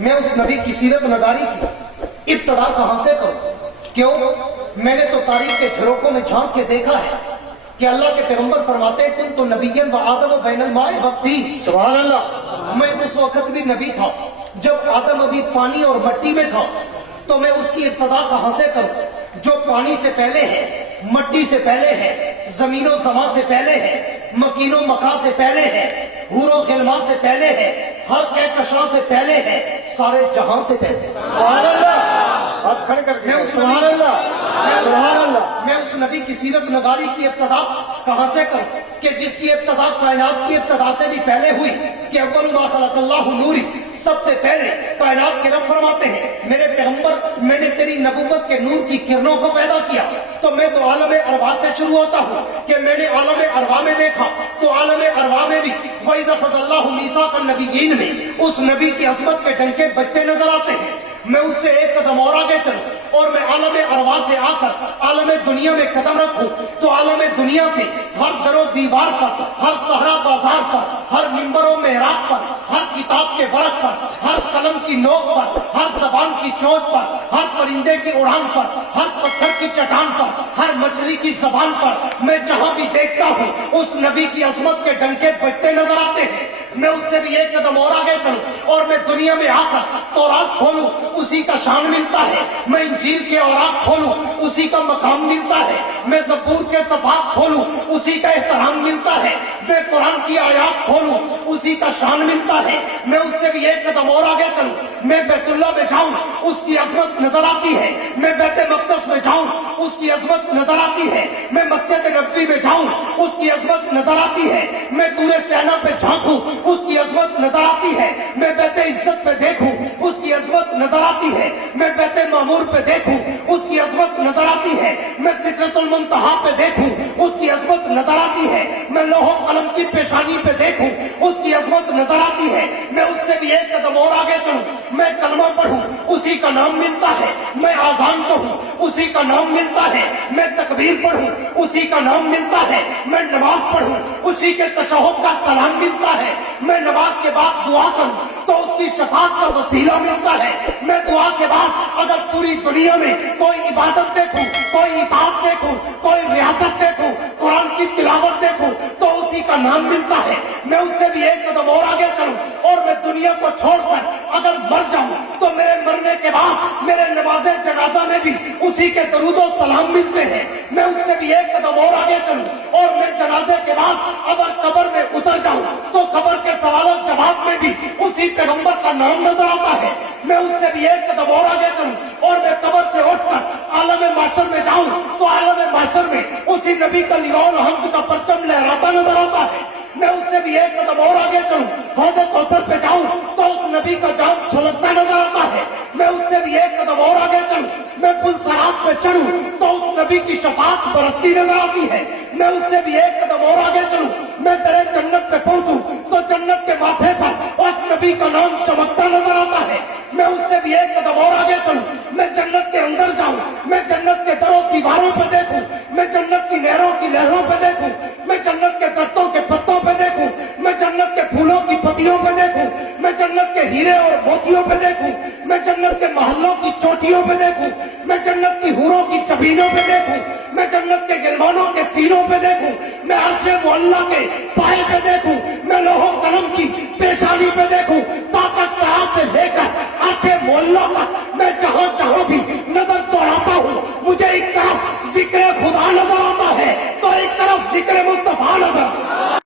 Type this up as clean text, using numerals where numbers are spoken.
मैं उस नबी की सीरत नगारी की इब्तदा कहां से करूं? क्यों? मैंने तो तारीख के झरोकों में झांक के देखा है कि अल्लाह के पैगंबर फरमाते हैं तुम तो नबीयन व आदम व बैनल माए वक्ती। सुभान अल्लाह। मैं उस वक्त भी नबी था जब आदम अभी पानी और मट्टी में था, तो मैं उसकी इब्तदा कहां से करूं जो पानी से पहले है, मट्टी से पहले है, जमीनो समा से पहले है, मकीनो मका से पहले है, हूरो गिलमा से पहले है, हर कहकशां से पहले है, सारे जहां से पहले। सुभान अल्लाह। हाथ खड़े करके सुभान अल्लाह, सुभान अल्लाह। मैं उस नबी की सीरत नगारी की इब्तदा कहां से करूं कि जिसकी इब्तदा कायनात की इब्तदा से भी पहले हुई कि अव्वलु मा खलक़ल्लाहु नूरी, सबसे पहले कायनात के रब फरमाते हैं मेरे पैगंबर मैंने तेरी नबुव्वत के नूर की किरणों को पैदा किया। तो मैं तो आलम अरवा से शुरू होता हूँ कि मैंने आलम अरवा में देखा, तो आलम अरवा में भी वइज़ अख़ज़ल्लाहु मीसाक़न नबिय्यीन में उस नबी की अज़मत के डंके बजते नजर आते हैं। मैं उससे एक कदम और आगे चलूं और मैं आलम अरवा से आकर आलम दुनिया में कदम रखूं, तो आलम दुनिया के हर दरो दीवार पर, हर सहरा बाजार पर, हर मिंबरों मेहराब पर, हर किताब के वर्क पर, हर कलम की नोक पर, हर जबान की चोट पर, हर परिंदे की उड़ान पर, हर पत्थर की चट्टान पर, हर मछली की जबान पर मैं जहां भी देखता हूं उस नबी की अजमत के डंके बजते नजर आते हैं। मैं उससे भी एक कदम और आगे चलूं और मैं दुनिया में आकर तौरात खोलूं, उसी का शान मिलता है। मैं इंजील के औरात खोलूं, उसी का मकाम मिलता है। मैं ज़बूर के सफ़ात खोलूं, उसी का एहतराम मिलता है। मैं कुरान की आयात खोलूं, उसी का शान मिलता है। मैं उससे भी एक कदम और आगे चलूं, मैं बैतुल्लाह में जाऊं, उसकी अजमत नजर आती है। मैं बैत मक़दस में जाऊं, उसकी अजमत नजर आती है। मैं मस्जिद नबवी में जाऊं, उसकी अजमत नजर आती है। मैं तूरे सेना पे झांकूं, उसकी अजमत नजर आती है। मैं बैत इज्जत पे देखूं, उसकी अजमत नजर आती है। मैं बैत मामूर पे देखूं, उसकी अजमत नजर आती है। मैं सिदरतुल मुंतहा पे देखूं, उसकी अजमत नजर आती है। मैं लौह कलम की पेशानी पे देखूं, उसकी अजमत नजर आती है। मैं उससे भी एक कदम और आगे चलूं, मैं कलमा पढ़ूं, उसी का नाम मिलता है। मैं आजान कहूं, उसी का नाम मिलता है। मैं तकबीर पढ़ूं, उसी का नाम मिलता है। मैं नमाज पढ़ूं, उसी के तशहुद का सलाम मिलता है। मैं नमाज के बाद दुआ करूं तो उसकी शफाअत का वसीला मिलता है। मैं दुआ के बाद अगर पूरी दुनिया में कोई इबादत देखूं, कोई इताअत देखूं, कोई रियासत देखूं, कुरान की तिलावत देखूं, तो उसी का नाम मिलता है। मैं उससे भी एक कदम और आगे चलूं और मैं दुनिया को छोड़कर अगर मर जाऊं तो मेरे मरने के बाद मेरे नमाज़े जनाजा में भी उसी के दरूद और सलाम मिलते हैं। मैं उससे भी एक कदम और आगे चलूं और मैं जनाजे के बाद अगर कब्र में उतर जाऊं तो कब्र के सवालों जवाब में भी उसी पैगंबर का नाम नजर आता है। मैं उससे भी एक कदम और आगे चलूं और मैं कब्र से उठकर आलम माशर में जाऊं तो आलम माशर में उसी नबी का लिवाउल हम्द का परचम लहराता नजर आता है। मैं उससे भी एक कदम और आगे चलूं, हौज़े कौसर पे जाऊं तो उस नबी का जाम छलकता नजर आता है। मैं उससे भी एक कदम और आगे चलूं, मैं पुल सरात पे चढ़ूं तो उस नबी की शफाअत बरसती नजर आती है। मैं उससे भी एक कदम और आगे चलूं, मैं दरे जन्नत पे पहुंचूं तो जन्नत के माथे पर उस नबी का नाम चमकता नजर आता है। मैं उससे भी एक कदम और आगे चलूं, मैं जन्नत के अंदर जाऊं, मैं जन्नत के दरों दीवारों पे देखूं, मैं जन्नत की नहरों की लहरों पे देखूं, मैं जन्नत के दरख्तों के पत्तों पे देखूं, मैं जन्नत के फूलों की पत्तियों पे देखूं, मैं जन्नत के हीरे और मोतियों पे देखूं, मैं जन्नत के महलों की चोटियों पे देखूं, मैं जन्नत की हूरों की चबीनों पे देखूं, मैं जन्नत के गिलमानों के सीनों पे देखूं, मैं अर्शे मुअल्ला के पाए पे देखूं, मैं लोहो कलम की पेशानी पे देखूं, ताकत सहा से लेकर अर्शे मुअल्ला तक मैं जहां जहां भी नजर दौड़ाता हूं मुझे एक